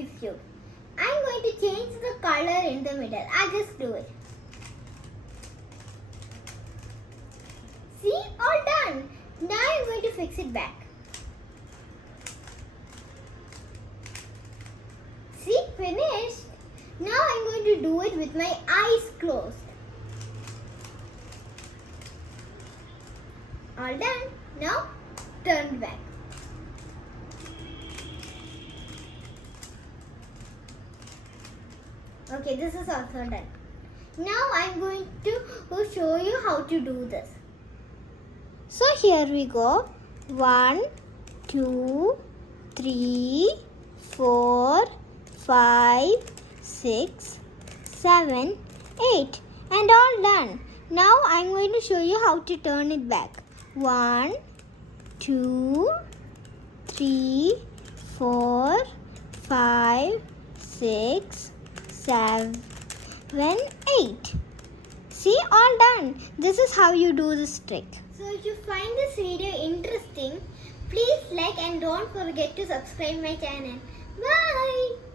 Rubik's Cube. I'm going to change the color in the middle. I'll just do it. See, all done. Now I'm going to fix it back. See, finished. Now I'm going to do it with my eyes closed. All done. Now turn back. Okay, this is also done. Now I'm going to show you how to do this. So here we go. 1, 2, 3, 4, 5, 6, 7, 8. And all done. Now I'm going to show you how to turn it back. 1, 2, 3, 4, 5, 6, 7, 8. See, all done. This is how you do this trick. So if you find this video interesting, please like and don't forget to subscribe my channel. Bye.